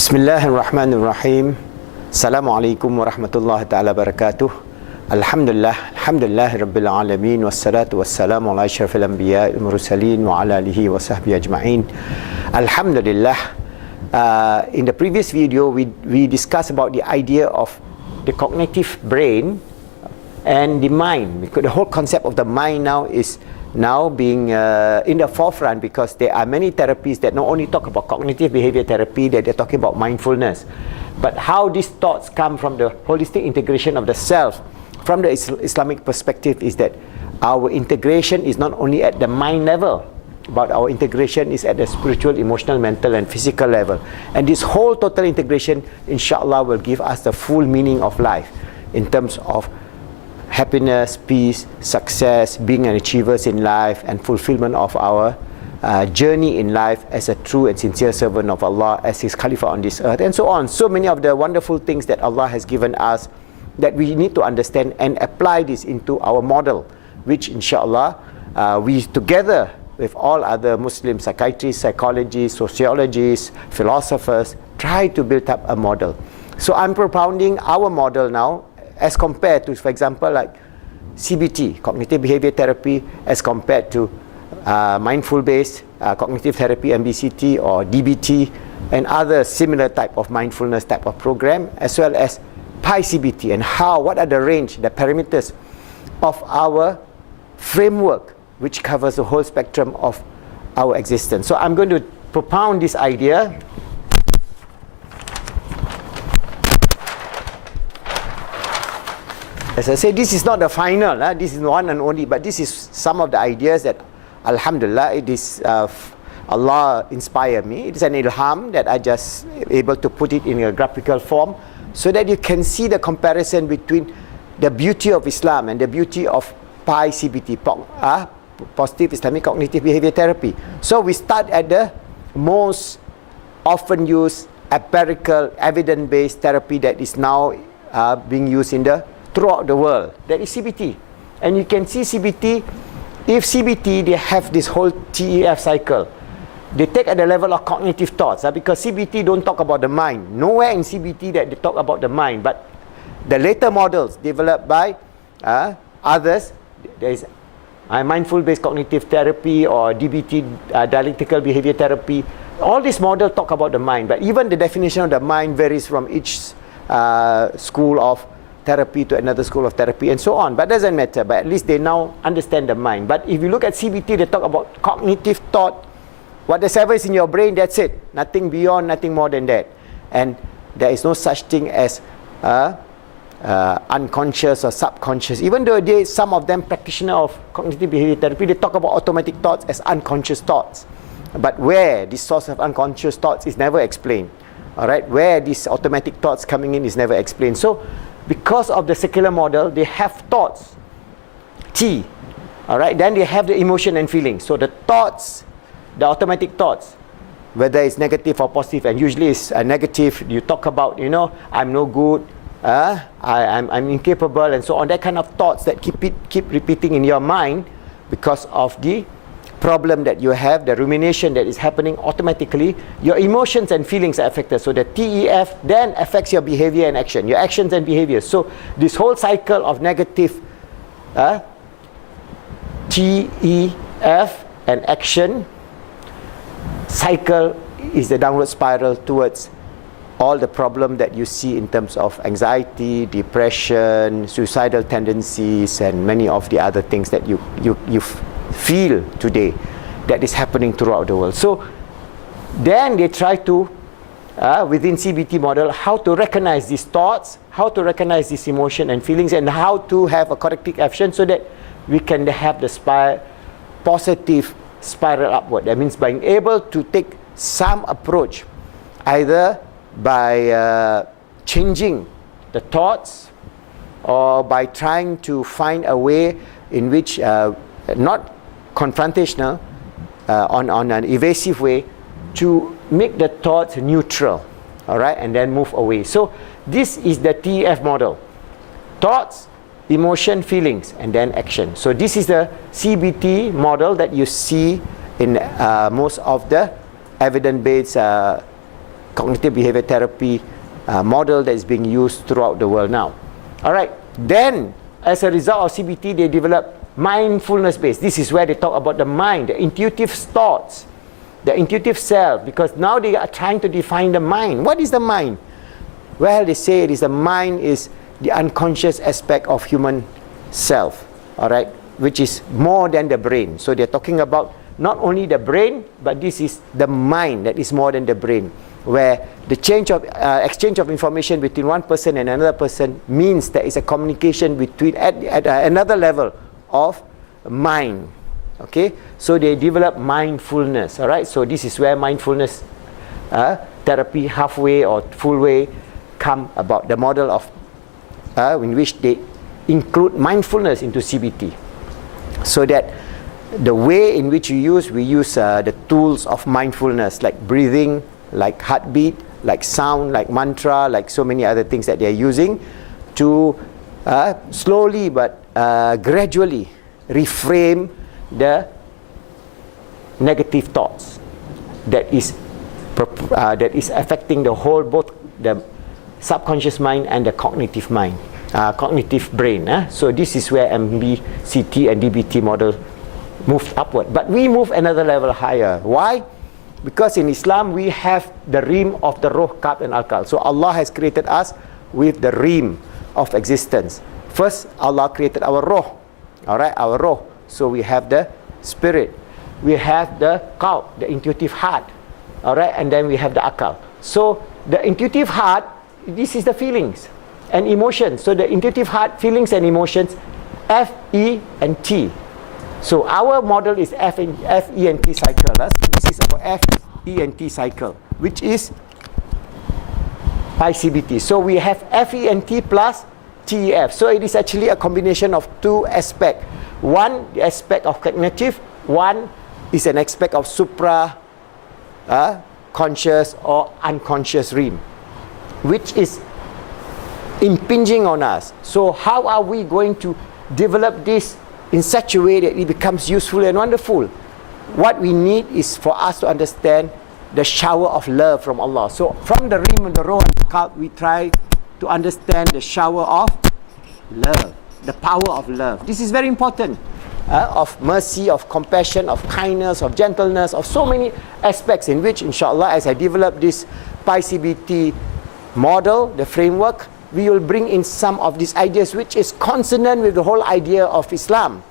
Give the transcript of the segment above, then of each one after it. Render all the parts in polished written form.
Bismillahirrahmanirrahim. Assalamualaikum warahmatullahi taala wabarakatuh. Alhamdulillah rabbil alamin wassalatu wassalamu ala asyrafil anbiya'i wal mursalin wa ala alihi wa sahbihi ajma'in. Alhamdulillah. In the previous video we discussed about the idea of the cognitive brain and the mind, because the whole concept of the mind now is being in the forefront, because there are many therapies that not only talk about cognitive behavior therapy, that they're talking about mindfulness, but how these thoughts come from the holistic integration of the self. From the Islamic perspective is that our integration is not only at the mind level, but our integration is at the spiritual, emotional, mental and physical level. And this whole total integration, inshallah, will give us the full meaning of life in terms of happiness, peace, success, being an achievers in life, and fulfillment of our journey in life as a true and sincere servant of Allah, as His Khalifa on this earth, and so on. So many of the wonderful things that Allah has given us that we need to understand and apply this into our model, which inshallah we together with all other Muslim psychiatrists, psychologists, sociologists, philosophers, try to build up a model. So I'm propounding our model now as compared to, for example, like CBT, cognitive behavior therapy, as compared to mindful-based cognitive therapy, MBCT or DBT, and other similar type of mindfulness type of program, as well as Pi-CBT, and what are the range, the parameters of our framework, which covers the whole spectrum of our existence. So I'm going to propound this idea. As I say, this is not the final, this is one and only, but this is some of the ideas that, alhamdulillah, it is Allah inspired me. It is an ilham that I just able to put it in a graphical form, so that you can see the comparison between the beauty of Islam and the beauty of Pi-CBT, positive Islamic cognitive behavior therapy. So we start at the most often used empirical evidence-based therapy that is now being used throughout the world. That is CBT. And you can see CBT, if CBT, they have this whole TEF cycle. They take at the level of cognitive thoughts, because CBT don't talk about the mind. Nowhere in CBT that they talk about the mind. But the later models developed by others, there is mindful-based cognitive therapy or DBT, dialectical behavior therapy. All these models talk about the mind. But even the definition of the mind varies from each school of therapy to another school of therapy, and so on. But doesn't matter. But at least they now understand the mind. But if you look at CBT, they talk about cognitive thought. Whatever is in your brain, that's it. Nothing beyond, nothing more than that. And there is no such thing as unconscious or subconscious. Even though some of them practitioners of cognitive behavior therapy, they talk about automatic thoughts as unconscious thoughts. But where the source of unconscious thoughts is never explained. All right, where these automatic thoughts coming in is never explained. So because of the secular model, they have thoughts, T, all right, then they have the emotion and feelings. So the thoughts, the automatic thoughts, whether it's negative or positive, and usually it's negative, you talk about, I'm no good, I'm incapable, and so on, that kind of thoughts that keep repeating in your mind because of the problem that you have, the rumination that is happening automatically. Your emotions and feelings are affected. So the TEF then affects your behavior and action, your actions and behaviors. So this whole cycle of negative TEF and action cycle is the downward spiral towards all the problem that you see in terms of anxiety, depression, suicidal tendencies, and many of the other things that you feel today that is happening throughout the world. So then they try to, within CBT model, how to recognize these thoughts, how to recognize these emotion and feelings, and how to have a corrective action so that we can have the positive spiral upward. That means being able to take some approach, either by changing the thoughts or by trying to find a way in which not confrontational, on an evasive way, to make the thoughts neutral, all right, and then move away. So this is the TEF model: thoughts, emotion, feelings, and then action. So this is the CBT model that you see in most of the evidence-based cognitive behavior therapy model that is being used throughout the world now. All right. Then, as a result of CBT, they develop mindfulness-based. This is where they talk about the mind, the intuitive thoughts, the intuitive self, because now they are trying to define the mind. What is the mind? Well, they say it is the mind is the unconscious aspect of human self, all right, which is more than the brain. So they're talking about not only the brain, but this is the mind that is more than the brain, where the exchange of information between one person and another person means there is a communication between at another level of mind. Okay, so they develop mindfulness. All right, so this is where mindfulness therapy, halfway or full way, come about. The model of in which they include mindfulness into CBT, so that the way in which we use the tools of mindfulness, like breathing, like heartbeat, like sound, like mantra, like so many other things that they're using to slowly but gradually reframe the negative thoughts that is affecting the whole, both the subconscious mind and the cognitive mind, cognitive brain. So this is where MBCT and DBT model moved upward. But we move another level higher. Why? Because in Islam we have the rim of the Ruh, Qalb and Aqal. So Allah has created us with the rim of existence. First, Allah created our Ruh. Alright, our Ruh. So we have the spirit. We have the Qalb, the intuitive heart. Alright, and then we have the Aqal. So the intuitive heart, this is the feelings and emotions. So the intuitive heart, feelings and emotions, F, E and T. So our model is F, E and T cycle. This is our F, E and T cycle, which is Pi-CBT. So we have F, E and T plus T, E, F. So it is actually a combination of two aspects. One, the aspect of cognitive. One is an aspect of supra conscious or unconscious rim, which is impinging on us. So how are we going to develop this in such a way that it becomes useful and wonderful? What we need is for us to understand the shower of love from Allah. So from the rim and the Ruh and the Qalb, we try to understand the shower of love, the power of love. This is very important, of mercy, of compassion, of kindness, of gentleness, of so many aspects in which, inshallah, as I develop this Pi-CBT model, the framework, we will bring in some of these ideas which is consonant with the whole idea of Islam,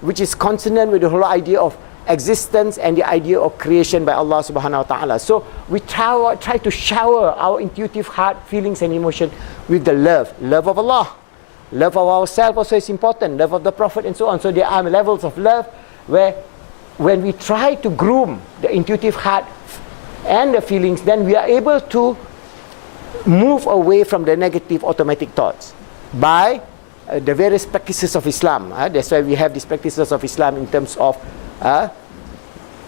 which is consonant with the whole idea of existence and the idea of creation by Allah subhanahu wa ta'ala. So we try to shower our intuitive heart, feelings and emotion with the love of Allah. Love of ourselves also is important, love of the Prophet and so on. So there are levels of love where when we try to groom the intuitive heart and the feelings, then we are able to move away from the negative automatic thoughts by the various practices of Islam. That's why we have these practices of Islam in terms of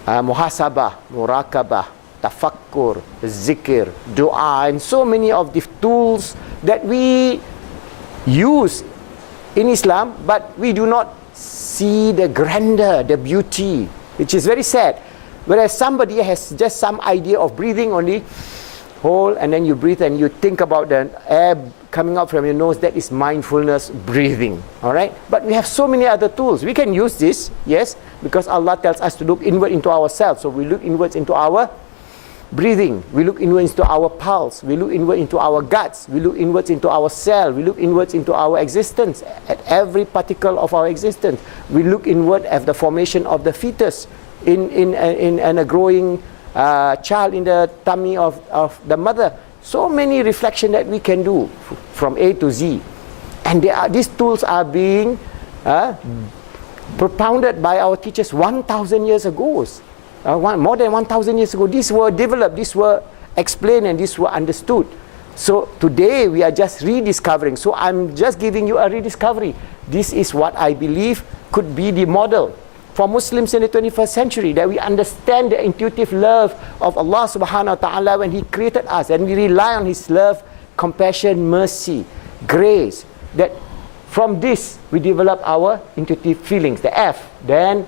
muhasabah, muraqabah, tafakkur, zikr, dua, and so many of the tools that we use in Islam, but we do not see the grandeur, the beauty, which is very sad. Whereas somebody has just some idea of breathing only, hold, and then you breathe and you think about the air coming out from your nose. That is mindfulness breathing. All right, but we have so many other tools. We can use this, yes, because Allah tells us to look inward into ourselves. So we look inwards into our breathing, we look inwards into our pulse, we look inward into our guts, we look inwards into our cell, we look inwards into our existence, at every particle of our existence. We look inward at the formation of the fetus in a growing child in the tummy of the mother. So many reflection that we can do from A to Z, and these tools are being propounded by our teachers 1,000 years ago. More than 1,000 years ago, these were developed, these were explained, and these were understood. So today we are just rediscovering. So I'm just giving you a rediscovery. This is what I believe could be the model for Muslims in the 21st century, that we understand the intuitive love of Allah subhanahu wa ta'ala when He created us, and we rely on His love, compassion, mercy, grace, that from this we develop our intuitive feelings, the F. Then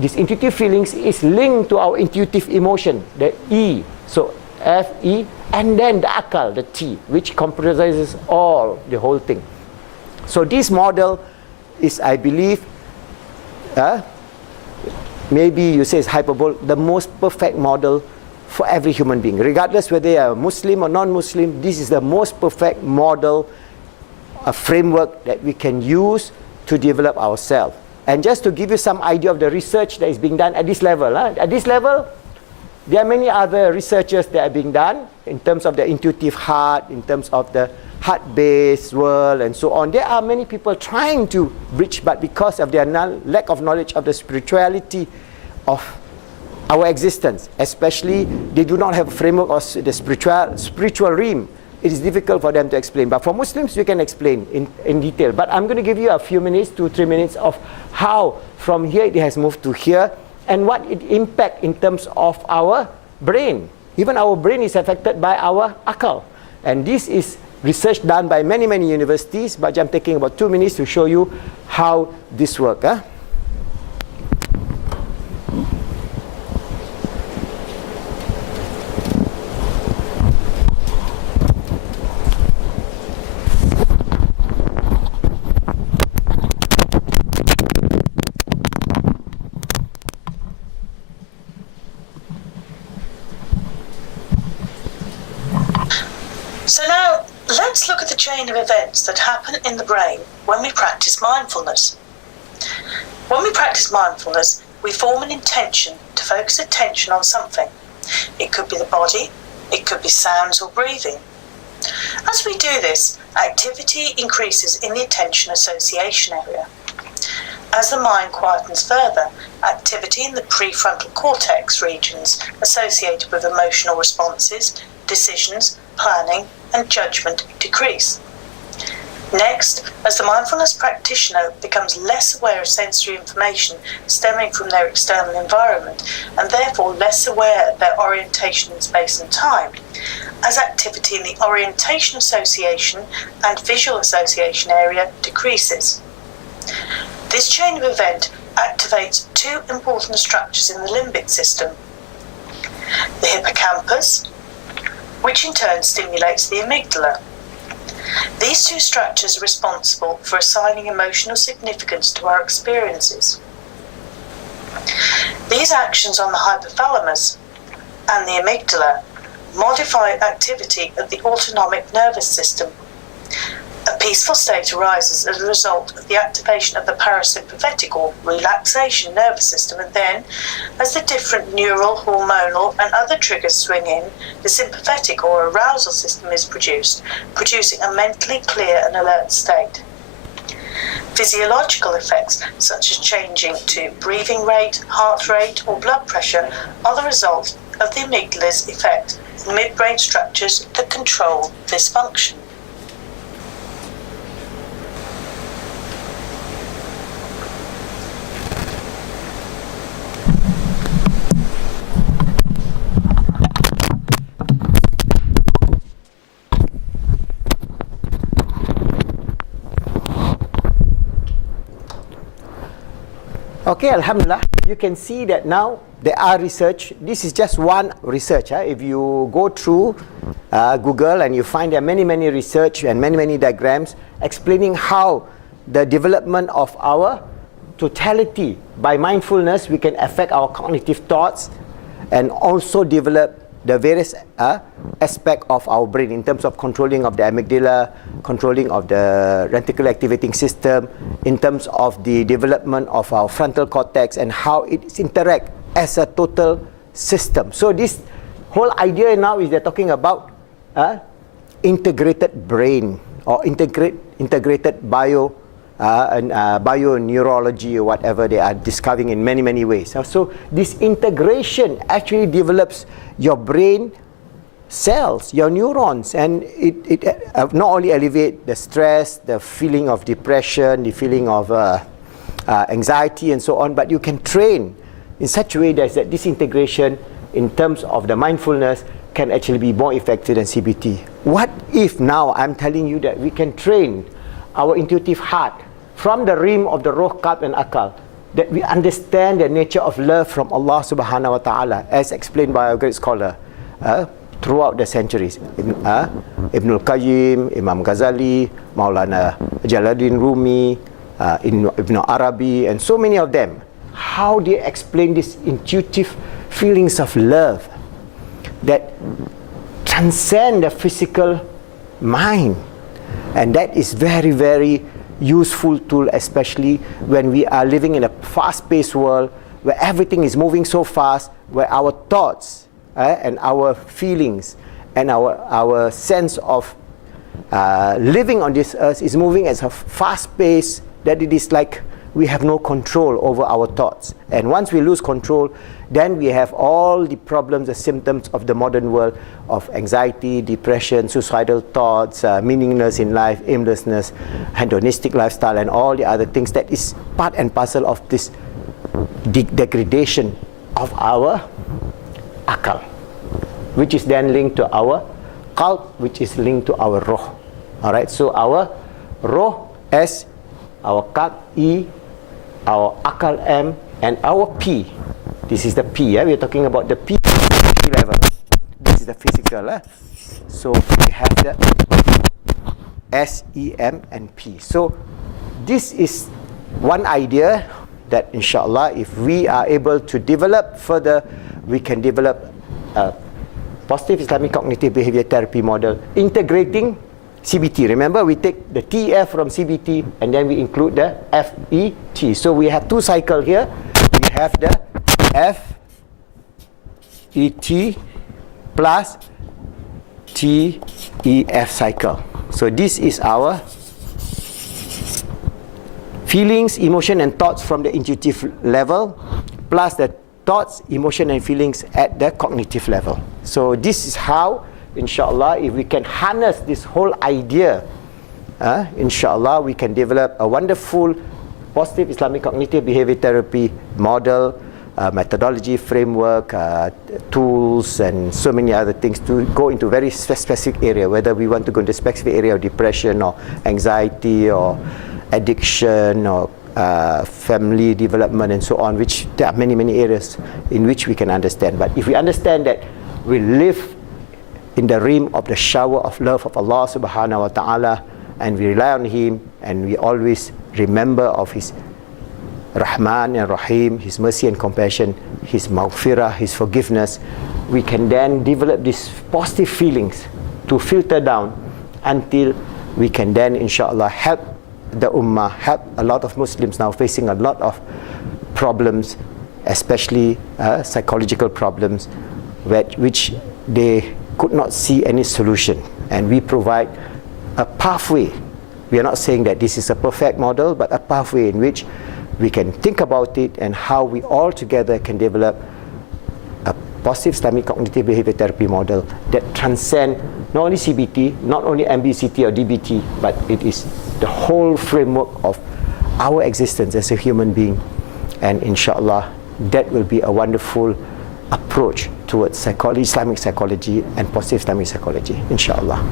this intuitive feelings is linked to our intuitive emotion, the E. So F-E, and then the akal, the T, which comprises the whole thing. So this model is, I believe, maybe you say it's hyperbole, the most perfect model for every human being. Regardless whether they are Muslim or non-Muslim, this is the most perfect model, a framework that we can use to develop ourselves. And just to give you some idea of the research that is being done at this level. At this level, there are many other researches that are being done in terms of the intuitive heart, in terms of the heart-based world, and so on. There are many people trying to bridge, but because of their lack of knowledge of the spirituality of our existence, especially they do not have a framework of the spiritual realm, it is difficult for them to explain. But for Muslims, we can explain in detail. But I'm going to give you a few minutes, 2-3 minutes, of how from here it has moved to here, and what it impacts in terms of our brain. Even our brain is affected by our akal. And this is research done by many, many universities, but I'm taking about 2 minutes to show you how this works. So now, let's look at the chain of events that happen in the brain when we practice mindfulness. When we practice mindfulness, we form an intention to focus attention on something. It could be the body, it could be sounds or breathing. As we do this, activity increases in the attention association area. As the mind quietens further, activity in the prefrontal cortex regions associated with emotional responses, decisions, planning, and judgment decrease. Next, as the mindfulness practitioner becomes less aware of sensory information stemming from their external environment, and therefore less aware of their orientation in space and time, as activity in the orientation association and visual association area decreases. This chain of event activates two important structures in the limbic system: the hippocampus, which in turn stimulates the amygdala. These two structures are responsible for assigning emotional significance to our experiences. These actions on the hypothalamus and the amygdala modify activity of the autonomic nervous system. A peaceful state arises as a result of the activation of the parasympathetic or relaxation nervous system, and then, as the different neural, hormonal and other triggers swing in, the sympathetic or arousal system is produced, producing a mentally clear and alert state. Physiological effects such as changing to breathing rate, heart rate or blood pressure are the result of the amygdala's effect on midbrain structures that control this function. Okay, Alhamdulillah, you can see that now there are research. This is just one research. If you go through Google and you find there are many, many research and many, many diagrams explaining how the development of our totality by mindfulness, we can affect our cognitive thoughts and also develop the various aspect of our brain in terms of controlling of the amygdala, controlling of the reticular activating system, in terms of the development of our frontal cortex and how it interact as a total system. So this whole idea now is they're talking about integrated brain or integrated bioneurology or whatever they are discovering in many, many ways. So this integration actually develops your brain cells, your neurons, and it not only alleviate the stress, the feeling of depression, the feeling of anxiety and so on, but you can train in such a way that this integration in terms of the mindfulness can actually be more effective than CBT. What if now I'm telling you that we can train our intuitive heart from the realm of the Ruh, Qalb and Akal, that we understand the nature of love from Allah subhanahu wa ta'ala, as explained by a great scholar, throughout the centuries. Ibn al-Qayyim, Imam Ghazali, Maulana Jalaluddin Rumi, Ibn Arabi, and so many of them. How they explain these intuitive feelings of love that transcend the physical mind. And that is very, very useful tool, especially when we are living in a fast-paced world where everything is moving so fast, where our thoughts and our feelings and our sense of living on this earth is moving at a fast pace that it is like we have no control over our thoughts. And once we lose control, then we have all the problems, the symptoms of the modern world of anxiety, depression, suicidal thoughts, meaningless in life, aimlessness, hedonistic lifestyle, and all the other things that is part and parcel of this degradation of our akal, which is then linked to our qalb, which is linked to our roh. Alright, so our roh S, our qalb E, our akal M, and our P. This is the P, we are talking about the P level. This is the physical. So we have the S, E, M, and P. So this is one idea that inshallah, if we are able to develop further, we can develop a positive Islamic cognitive behavior therapy model integrating CBT. Remember, we take the TF from CBT and then we include the FET. So we have two cycles here. We have the FET plus TEF cycle. So this is our feelings, emotion and thoughts from the intuitive level plus the thoughts, emotion and feelings at the cognitive level. So this is how, inshallah, if we can harness this whole idea, inshallah, we can develop a wonderful positive Islamic cognitive behavior therapy model, methodology, framework, tools, and so many other things to go into very specific area, whether we want to go into specific area of depression or anxiety or addiction or family development and so on, which there are many, many areas in which we can understand. But if we understand that we live in the realm of the shower of love of Allah subhanahu wa ta'ala, and we rely on Him, and we always remember of His Rahman and Rahim, His mercy and compassion, His maghfirah, His forgiveness, we can then develop these positive feelings to filter down until we can then inshallah help the ummah, help a lot of Muslims now facing a lot of problems, especially psychological problems, which they could not see any solution. And we provide a pathway. We are not saying that this is a perfect model, but a pathway in which we can think about it and how we all together can develop a positive Islamic cognitive behavior therapy model that transcends not only CBT, not only MBCT or DBT, but it is the whole framework of our existence as a human being. And inshallah, that will be a wonderful approach towards Islamic psychology and positive Islamic psychology, inshallah.